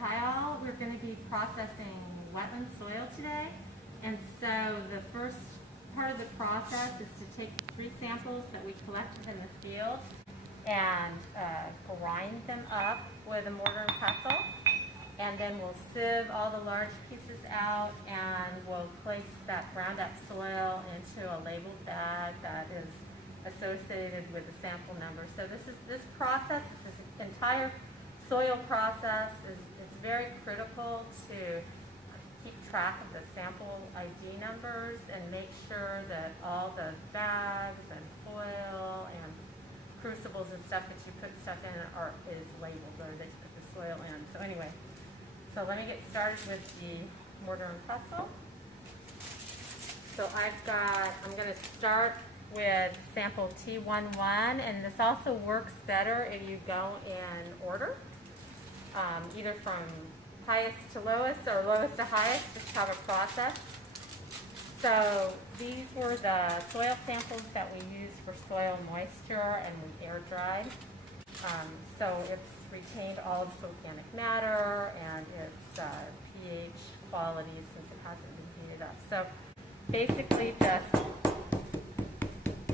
Hi all, we're going to be processing wetland soil today. And so the first part of the process is to take 3 samples that we collected in the field and grind them up with a mortar and pestle. And then we'll sieve all the large pieces out and we'll place that ground up soil into a labeled bag that is associated with the sample number. So this process, this entire soil process it's very critical to keep track of the sample ID numbers and make sure that all the bags and foil and crucibles and stuff that you put stuff in is labeled, or that you put the soil in. So anyway, so let me get started with the mortar and pestle. So I'm going to start with sample T11, and this also works better if you go in order, either from highest to lowest or lowest to highest, just have a process. So these were the soil samples that we used for soil moisture and we air dried. So it's retained all of its organic matter and its pH quality since it hasn't been heated up. So basically just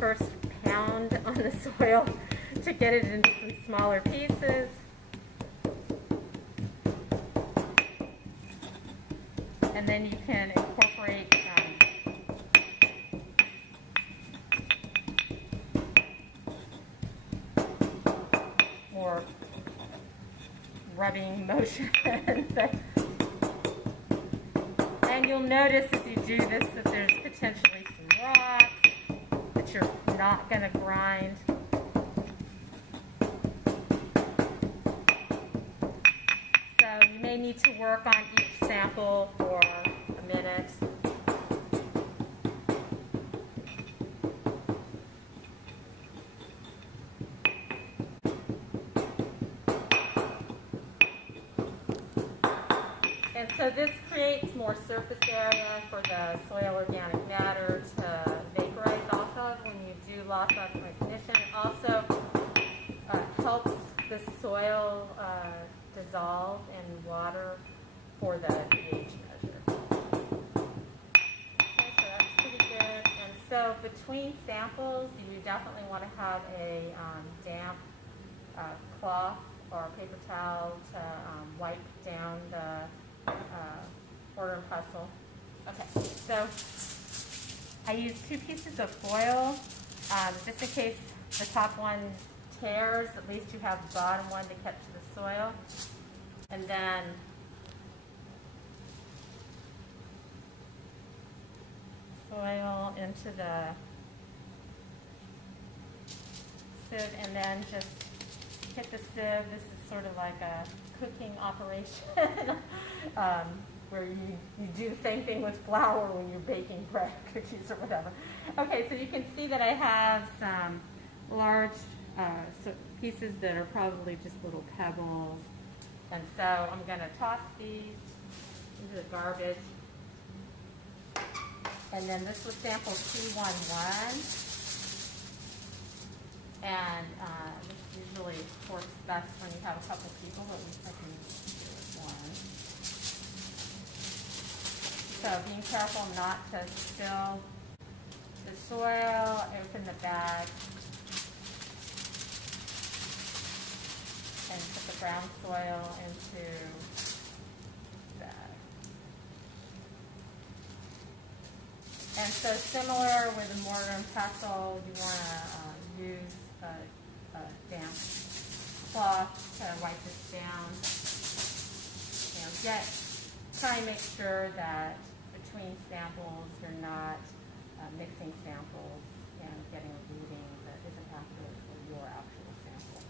first pound on the soil to get it into some smaller pieces. And then you can incorporate more rubbing motion. And you'll notice as you do this that there's potentially some rocks that you're not going to grind. So you may need to work on each sample for a minute. And so this creates more surface area for the soil organic matter to vaporize off of when you do lock-up ignition. It also helps the soil dissolve in water for the pH measure. Okay, so that's pretty good. And so between samples, you definitely want to have a damp cloth or paper towel to wipe down the mortar and pestle. Okay, so I used 2 pieces of foil, just in case the top one tears, at least you have the bottom one to catch the soil. And then soil into the sieve, and then just hit the sieve. This is sort of like a cooking operation where you do the same thing with flour when you're baking bread, cookies, or whatever. Okay, so you can see that I have some large pieces that are probably just little pebbles. And so I'm going to toss these into the garbage. And then this was sample T11. And this usually works best when you have a couple people, but I can do it one. So being careful not to spill the soil, open the bag, and put the brown soil into the bag. And so similar with the mortar and pestle, you want to use a damp cloth to wipe this down. Try and make sure that between samples you're not mixing samples and getting a reading that isn't accurate for your actual sample.